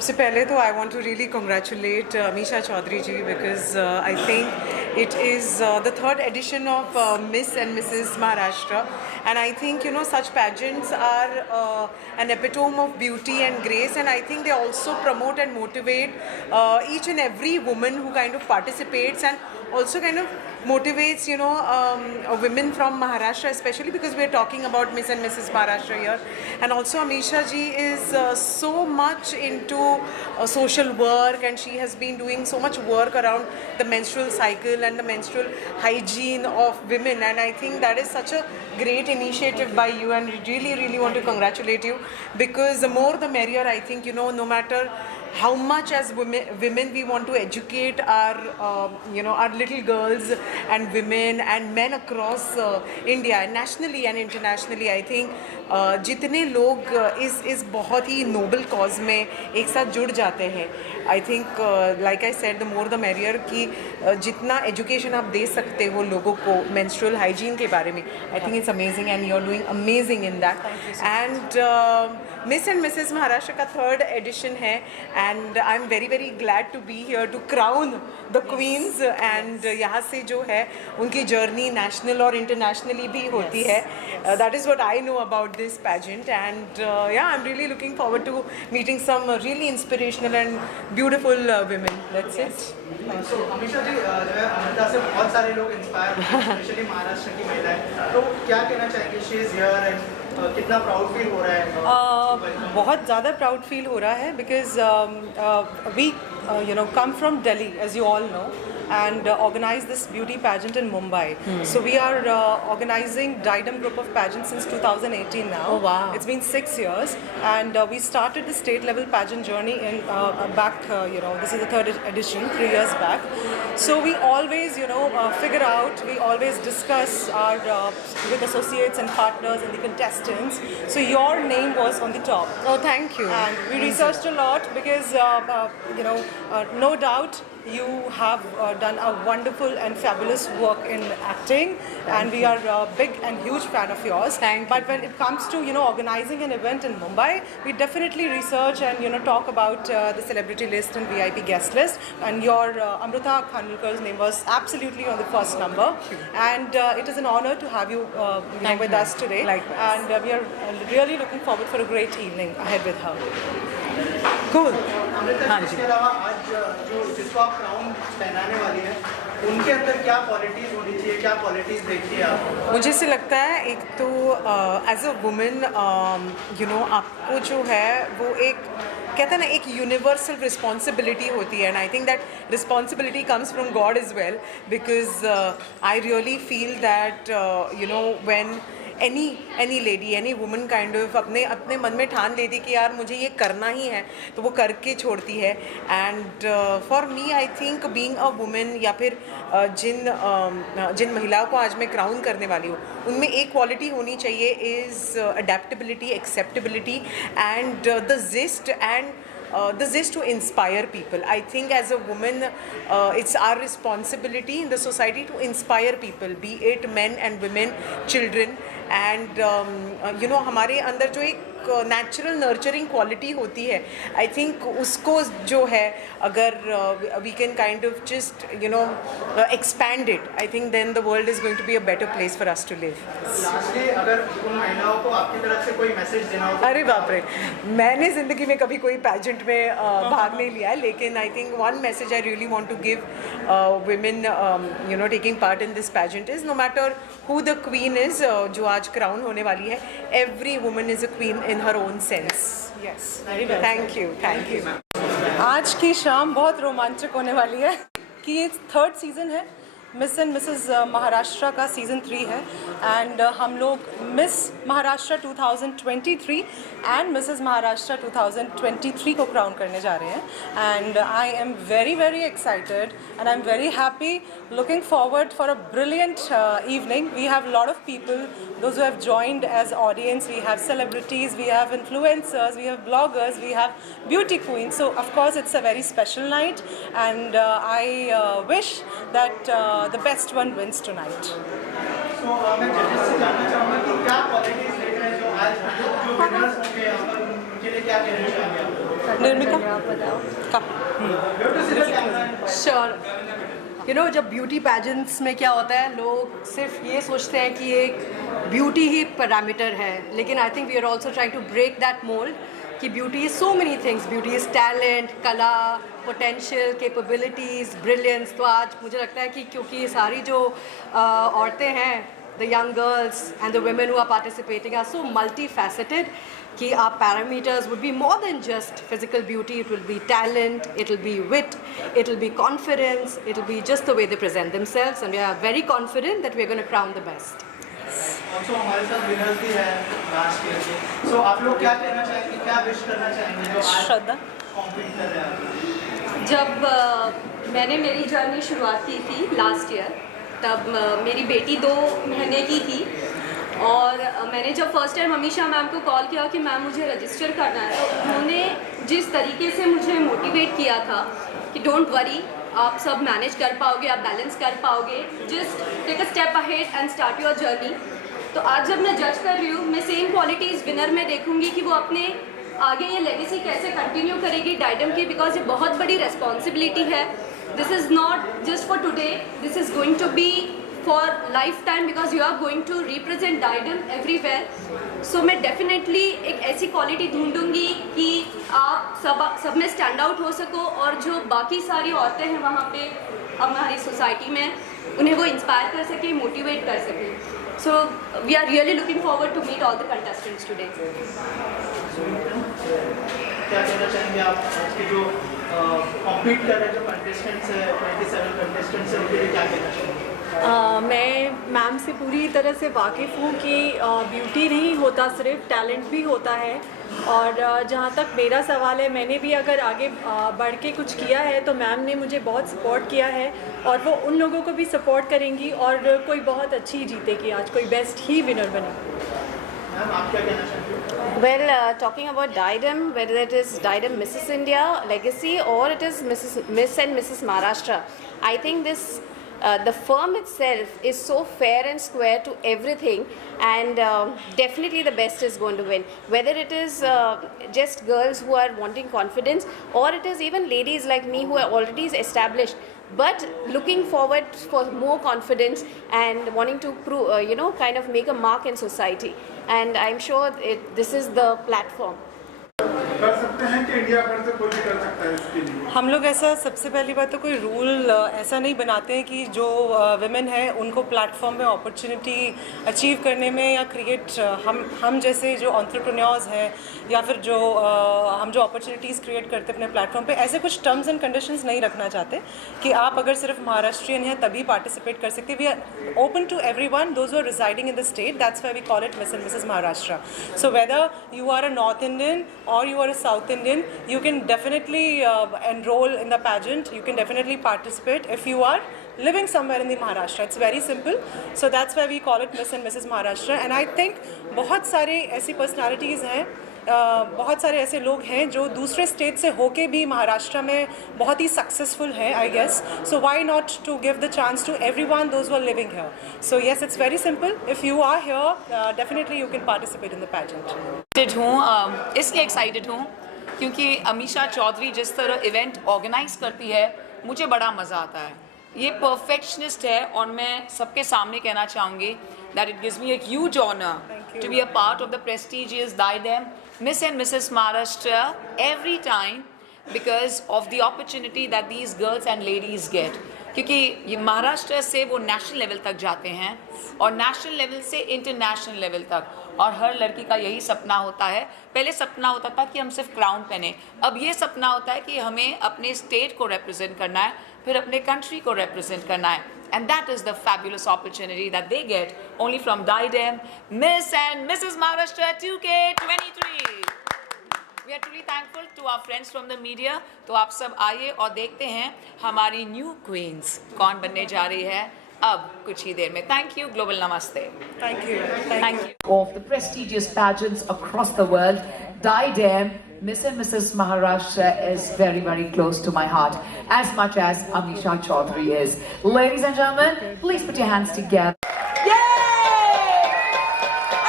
सबसे पहले तो I want to really congratulate Amisha Chaudhary ji because I think it is the third edition of Miss and Mrs. Maharashtra, and I think such pageants are an epitome of beauty and grace, and I think they also promote and motivate each and every woman who kind of participates, and also kind of motivates women from Maharashtra, especially because we are talking about Miss and Mrs. Maharashtra here. And also Amisha ji is so much into social work, and she has been doing so much work around the menstrual cycle and the menstrual hygiene of women, and I think that is such a great initiative by you, and really want to congratulate you, because the more the merrier. I think no matter how much as women we want to educate our our little girls and women and men across India, and nationally and internationally. I think जितने लोग इस बहुत ही noble cause में एक साथ जुड़ जाते हैं, I think like I said the more the merrier, कि जितना एजुकेशन आप दे सकते हो लोगों को मेंस्ट्रुअल हाइजीन के बारे में, I think it's amazing and you are doing amazing in that. And miss and missus Maharashtra का थर्ड एडिशन है, and I am very glad to be here to crown the queens. एंड यहाँ से जो है उनकी जर्नी नेशनल और internationally भी होती है. That is what I know about this pageant, and I'm really looking forward to meeting some really inspirational and beautiful women. That's it. So Amisha ji, जो है अमृता से बहुत सारे लोग इंस्पायर हुए, स्पेशली महाराष्ट्र की महिलाएं. तो क्या कहना चाहेंगे, शी इज हियर, एंड कितना प्राउड फील हो रहा है? बहुत ज़्यादा प्राउड फील हो रहा है, because we come from Delhi, as you all know, and organize this beauty pageant in Mumbai. So we are organizing Didam group of pageants since 2018 now. Oh wow! It's been 6 years, and we started the state level pageant journey in back. This is the third edition, 3 years back. So we always figure out. We always discuss our with associates and partners and the contestants. So your name was on the top. Oh, thank you. And we researched a lot because no doubt you have done a wonderful and fabulous work in acting, and we are a big and huge fan of yours. Thank you. But when it comes to organizing an event in Mumbai, we definitely research and talk about the celebrity list and VIP guest list, and your Amrita Khanvilkar's name was absolutely on the first number, and it is an honor to have you with us today. Likewise. And we are really looking forward for a great evening ahead with her. Cool. Amrita ji, इसके अलावा आज जो जिसको आप crown पहनाने वाली हैं, उनके अंदर क्या क्वालिटीज होनी चाहिए, क्या क्वालिटीज देखिए आप? मुझे से लगता है एक तो एज अ वुमेन आपको जो है वो एक कहते हैं ना एक यूनिवर्सल रिस्पॉन्सिबिलिटी होती है, and I think that responsibility comes from God is well, because I really feel that when any lady, any woman kind of अपने मन में ठान लेती कि यार मुझे ये करना ही है, तो वो करके छोड़ती है. And for me I think being a women, या फिर जिन महिलाओं को आज मैं क्राउन करने वाली हूँ, उनमें एक क्वालिटी होनी चाहिए, is adaptability, acceptability, and the gist and the zest to inspire people. I think as a woman, it's our responsibility in the society to inspire people, be it men and women, children, and हमारे अंदर जो एक natural nurturing quality होती है, I think उसको जो है अगर we can kind of just expand it, I think then the world is going to be a better place for us to live. Lastly, अगर उन महिलाओं को आपकी तरफ से कोई मैसेज देना हो? अरे बाप रे, मैंने ज़िंदगी में कभी कोई पैजेंट में भाग नहीं लिया है, लेकिन I think one message I really want to give women taking part in this pageant is, no matter who the queen is, जो आज क्राउन होने वाली है, every woman is a queen in her own sense. Yes. Thank you. आज की शाम बहुत रोमांचक होने वाली है कि ये थर्ड सीज़न है, मिस एंड मिसेस महाराष्ट्र का सीज़न 3 है, एंड हम लोग miss Maharashtra 2023 and missus Maharashtra 2023 को क्राउन करने जा रहे हैं. And I am very excited and I am very happy, looking forward for a brilliant evening. We have a lot of people, those who have joined as audience. We have celebrities, we have influencers, we have bloggers, we have beauty queens. So of course it's a very special night, and I wish that the best one wins tonight. So मैं जजेस से जानना चाहूँगा कि क्या qualities देख रहे हैं जो आज जो विनर्स होंगे यहाँ पर उनके लिए क्या कहना चाहेंगे आप? निर्मिका आप बताओ। You have to see the camera and- sure you know जब ब्यूटी पैजेंट्स में क्या होता है, लोग सिर्फ ये सोचते हैं कि एक ब्यूटी ही पैरामीटर है, लेकिन I think we are also trying to break that mould कि beauty is so many things. Beauty is talent, कला, पोटेंशियल, कैपेबिलिटीज़, ब्रिलियंस. तो आज मुझे लगता है कि क्योंकि ये सारी जो औरतें हैं, the young girls and the women who are participating are so multifaceted कि our parameters would be more than just physical beauty. It will be talent, it will be wit, it will be confidence, it will be just the way they present themselves, and we are very confident that we are going to crown the best. Also हमारे साथ winners भी है last year के. So आप लोग क्या कहना चाहेंगे, क्या विश करना चाहेंगे जो आज श्रद्धा कॉम्पीट कर रहे हैं? जब मैंने मेरी जर्नी शुरुआत की थी लास्ट ईयर, तब मेरी बेटी 2 महीने की थी, और मैंने जब फर्स्ट टाइम अमीशा मैम को कॉल किया कि मैम मुझे रजिस्टर करना है, तो उन्होंने जिस तरीके से मुझे मोटिवेट किया था कि डोंट वरी, आप सब मैनेज कर पाओगे, आप बैलेंस कर पाओगे, just take a step ahead and start your journey. तो आज जब मैं जज कर रही हूँ, मैं सेम क्वालिटीज़ विनर में देखूँगी कि वो अपने आगे ये लेगेसी कैसे कंटिन्यू करेगी डाइडम की, बिकॉज ये बहुत बड़ी रिस्पॉन्सिबिलिटी है. This is not just for today, this is going to be for life time, because you are going to represent Diadem everywhere. So मैं डेफिनेटली एक ऐसी क्वालिटी ढूंढूंगी कि आप सब में स्टैंड आउट हो सको, और जो बाकी सारी औरतें हैं वहाँ पे हमारी सोसाइटी में, उन्हें वो इंस्पायर कर सके, मोटिवेट कर सके. So we are really looking forward to meet all the contestants today. क्या कहना चाहेंगे आप आज के जो कॉम्पीट कर रहे हैं जो कंटेस्टेंट्स है, 27 कंटेस्टेंट्स हैं, उनके लिए क्या कहना चाहेंगे? मैं मैम से पूरी तरह से वाकिफ़ हूँ कि ब्यूटी नहीं होता, सिर्फ टैलेंट भी होता है. और जहाँ तक मेरा सवाल है, मैंने भी अगर आगे बढ़ के कुछ किया है तो मैम ने मुझे बहुत सपोर्ट किया है, और वो उन लोगों को भी सपोर्ट करेंगी, और कोई बहुत अच्छी जीतेगी, आज कोई बेस्ट ही विनर बनेगी. मैम आप क्या कहना चाहेंगे? Well, talking about Diadem, whether it is Diadem Mrs. India Legacy or it is Miss and Mrs. Maharashtra, I think this the firm itself is so fair and square to everything, and definitely the best is going to win. Whether it is just girls who are wanting confidence, or it is even ladies like me who are already established, but looking forward for more confidence and wanting to prove, kind of make a mark in society. And I'm sure this is the platform. कर सकते हैं कि India भर से कोई भी कर सकता है इसके लिए? हम लोग ऐसा, सबसे पहली बात तो कोई रूल ऐसा नहीं बनाते हैं कि जो विमेन है उनको प्लेटफॉर्म में अपॉर्चुनिटी अचीव करने में या क्रिएट, हम जैसे जो एंटरप्रेन्योर्स हैं या फिर जो हम जो अपॉर्चुनिटीज़ क्रिएट करते हैं अपने प्लेटफॉर्म पे, ऐसे कुछ टर्म्स एंड कंडीशंस नहीं रखना चाहते कि आप अगर सिर्फ महाराष्ट्रियन हैं तभी पार्टिसिपेट कर सकते. We are open to everyone, those are residing in the state. That's why we call it miss and missus Maharashtra. So whether you are a north Indian or you are a South Indian, you can definitely enroll in the pageant. You can definitely participate if you are living somewhere in the Maharashtra. It's very simple. So that's why we call it Miss and Mrs. Maharashtra. And I think बहुत सारे ऐसी personalities हैं, बहुत सारे ऐसे लोग हैं जो दूसरे स्टेट से होके भी महाराष्ट्र में बहुत ही सक्सेसफुल हैं, I guess. So why not to give the chance to everyone those who are living here. So yes, it's very simple. If you are here, definitely you can participate in the pageant. Excited हूँ, इसलिए excited हूँ क्योंकि अमीशा चौधरी जिस तरह event organise करती है, मुझे बड़ा मज़ा आता है. ये परफेक्शनिस्ट है, और मैं सबके सामने कहना चाहूँगी that it gives me a huge honor to be a part of the prestigious Diadem Miss and Mrs. Maharashtra every time, because of the opportunity that these girls and ladies get. क्योंकि ये महाराष्ट्र से वो national level तक जाते हैं, और national level से international level तक, और हर लड़की का यही सपना होता है. पहले सपना होता था कि हम सिर्फ क्राउन पहने, अब ये सपना होता है कि हमें अपने स्टेट को रिप्रेजेंट करना है, फिर अपने कंट्री को रिप्रेजेंट करना है. And that is the fabulous opportunity that they get only from Diadem Miss and Mrs. Maharashtra 2K23. We are truly thankful to our friends from the media. तो आप सब आइए और देखते हैं हमारी न्यू क्वींस कौन बनने जा रही है अब कुछ ही देर में. Thank you. Global Namaste. Thank you. Thank you. Of the prestigious pageants across the world, Diadem Miss and Mrs. Maharashtra is very, very close to my heart, as much as Amisha Chaudhary is. Ladies and gentlemen, please put your hands together. Yay!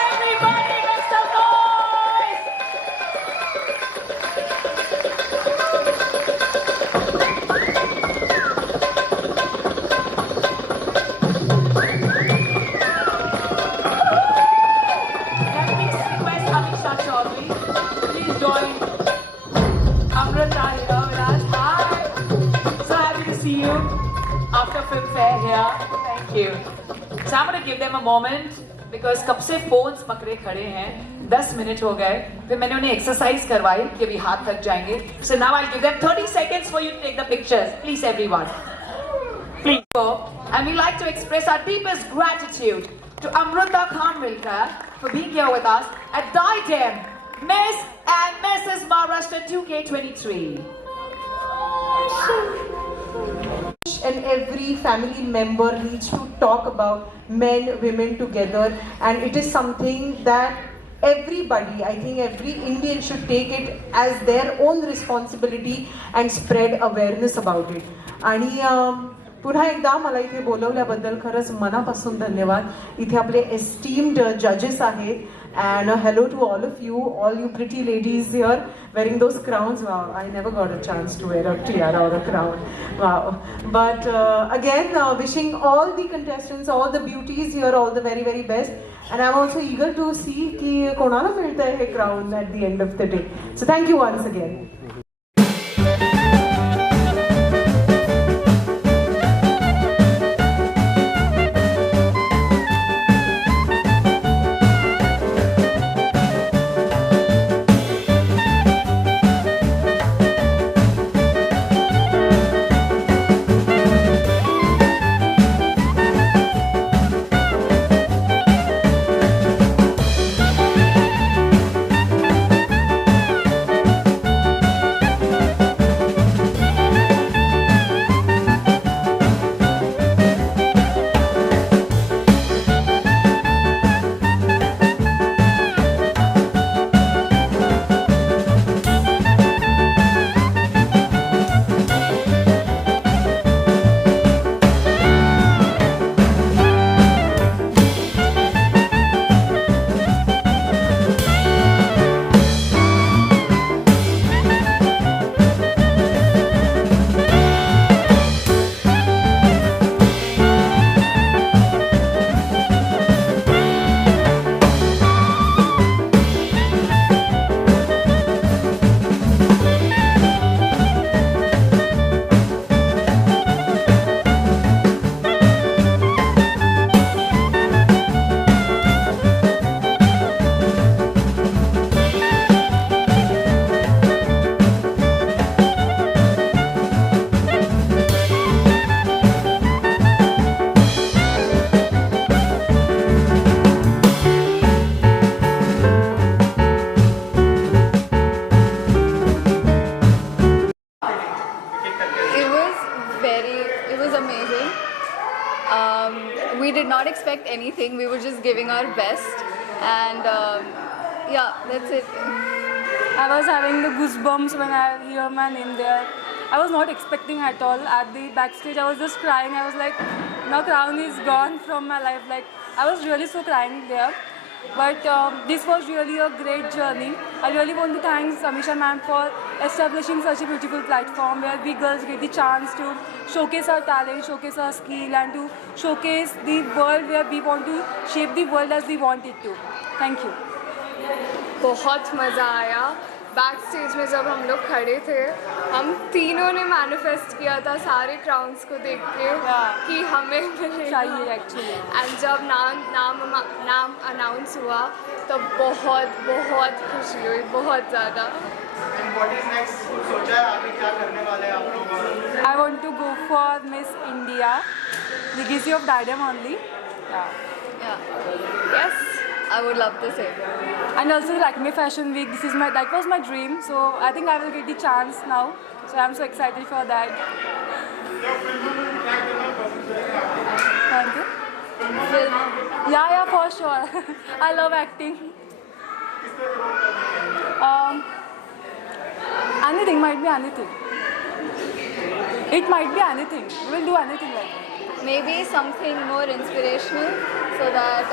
Everybody make some noise! after Filmfare here. Thank you. So I'm going to give them a moment because कब से phones पकड़े खड़े हैं 10 minute हो गए फिर मैंने उन्हें एक्सरसाइज करवाई कि अभी हाथ थक जाएंगे. So now I'll give them 30 seconds for you to take the pictures. Please everyone. Please. And we'd like to express our deepest gratitude to Amruta Khanvilkar for being here with us at Diadem Miss and Mrs. Maharashtra 2K23. And every family member needs to talk about men, women together, and it is something that everybody, I think every Indian should take it as their own responsibility and spread awareness about it. आणि पुन्हा एकदा मला इथे बोलवल्याबद्दल खरंच मनापासून धन्यवाद. इथे आपले एस्टीम्ड जजेस आहेत. And hello to all of you, all you pretty ladies here wearing those crowns. Wow, I never got a chance to wear a tiara or a crown. Wow. But again, wishing all the contestants, all the beauties here, all the very, very best. And I'm also eager to see ki konala milta hai crown at the end of the day. So thank you once again. We did not expect anything. We were just giving our best, and yeah, that's it. I was having the goosebumps when I hear my name there. I was not expecting at all. At the backstage, I was just crying. I was like, now crown is gone from my life. Like, I was really so crying there. But this was really a great journey. I really want to thank Amisha ma'am for establishing such a beautiful platform where we girls get the chance to showcase our talent, showcase our skill, and to showcase the world where we want to shape the world as we want it to. Thank you. बहुत मज़ा आया. Back stage में जब हम लोग खड़े थे, हम तीनों ने मैनिफेस्ट किया था सारे क्राउन्स को देख के कि हमें चाहिए एक्चुअली. एंड जब नाम अनाउंस हुआ तो बहुत बहुत खुशी हुई, बहुत ज़्यादा. I want to go for Miss India, legacy of Diadem only. Yes, I would love to say. And also Lakme Fashion Week. That was my dream. So I think I will get the chance now. So I'm so excited for that. Thank you. Yeah, for sure. I love acting. Anything, might be anything. It might be anything. We will do anything like that. Maybe something more inspirational so that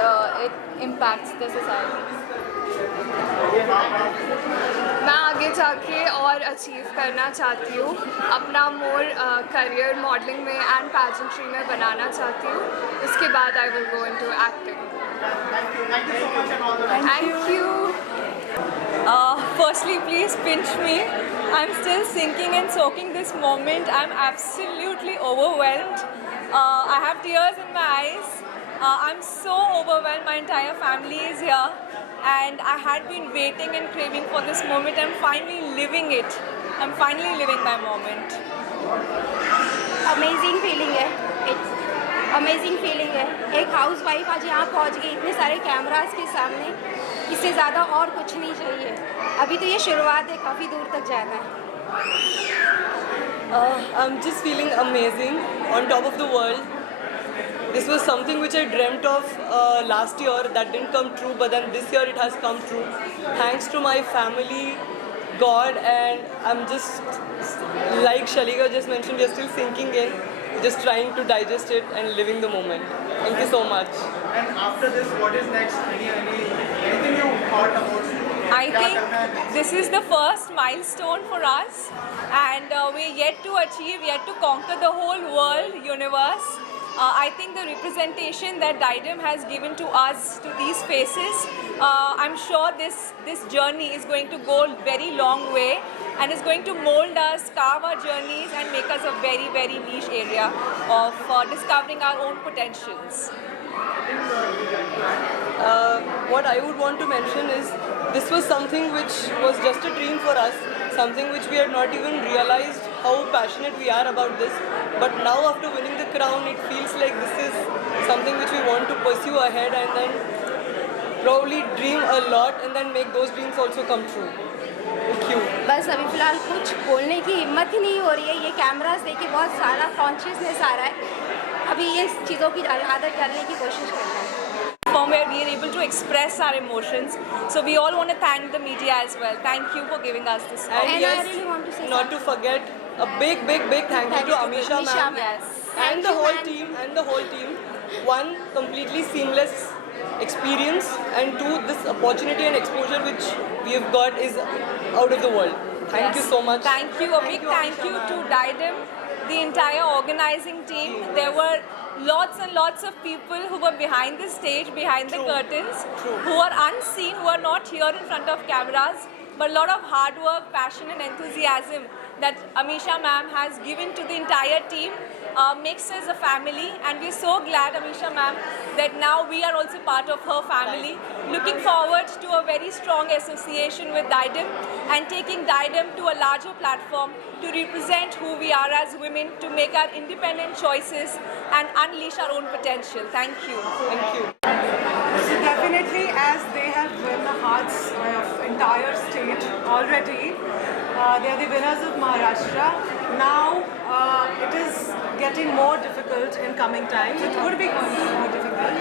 it impacts the society. मैं आगे जाके और achieve करना चाहती हूँ, अपना मोर career modelling में and पैजेंट्री में बनाना चाहती हूँ. उसके बाद I will go into acting. Thank you. Firstly, please pinch me. I'm still sinking and soaking this moment. I'm absolutely overwhelmed. have tears in my eyes. I'm so overwhelmed. My entire family is here, and I had been waiting and craving for this moment. I'm finally living it. I'm finally living my moment. Amazing feeling है, एक amazing feeling है। एक house wife आज यहाँ पहुँच गई इतने सारे कैमरास के सामने, इससे ज़्यादा और कुछ नहीं चाहिए। अभी तो ये शुरुआत है, काफ़ी दूर तक जाना है। I'm just feeling amazing, on top of the world. This was something which I dreamt of last year that didn't come true, but then this year it has come true. Thanks to my family, God, and I'm just, like Shalika just mentioned, we're still sinking in, just trying to digest it and living the moment. Thank you so much. And after this, what is next? Anything you thought about? I think this is the first milestone for us, and we're yet to achieve, yet to conquer the whole world, universe. I think the representation that Diadem has given to us, to these faces, I'm sure this journey is going to go a very long way, and is going to mold us, carve our journeys, and make us a very, very niche area of discovering our own potentials. What I would want to mention is this was something which was just a dream for us, something which we had not even realized how passionate we are about this. But now after winning the crown, it feels like this is something which we want to pursue ahead and then probably dream a lot and then make those dreams also come true. Thank you. बस अभी फ़िलहाल कुछ बोलने की हिम्मत ही नहीं हो रही है। ये कैमरास देख के बहुत सारा कॉन्शियसनेस आ रहा है। अभी ये चीज़ों की आदत डालने की कोशिश करना है। Where we are able to express our emotions, so we all want to thank the media as well. Thank you for giving us this. And yes, I really want to say not to forget a big thank you to Amisha ma'am and the whole team. One, completely seamless experience, and two, this opportunity and exposure which we have got is out of the world. Thank you so much. Thank you. A big thank you to Diadem, the entire organizing team. There were lots and lots of people who were behind the stage, behind the curtains, who are unseen, who are not here in front of cameras, but a lot of hard work, passion and enthusiasm that Amisha ma'am has given to the entire team makes us a family, and we're so glad, Amisha ma'am, that now we are also part of her family. Looking forward to a very strong association with Diadem and taking Diadem to a larger platform to represent who we are as women, to make our independent choices and unleash our own potential. Thank you. Thank you. So definitely, as they have won the hearts of entire state already, they are the winners of Maharashtra. Now it is getting more difficult in coming times. It would be more difficult.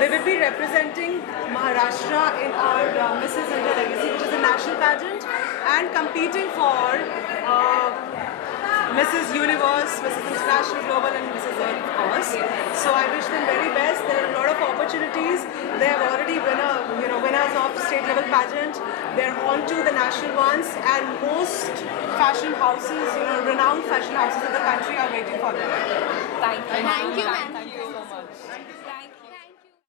They will be representing Maharashtra in our Mrs. India Legacy, which is a national pageant, and competing for Mrs. Universe, Mrs. International Global and Mrs. Earth, of course. So I wish them very best. There are a lot of opportunities. They have already winners of state level pageant. They're on to the national ones, and most fashion houses, renowned fashion houses in the country are waiting for them. Thank you. Thank you, ma'am.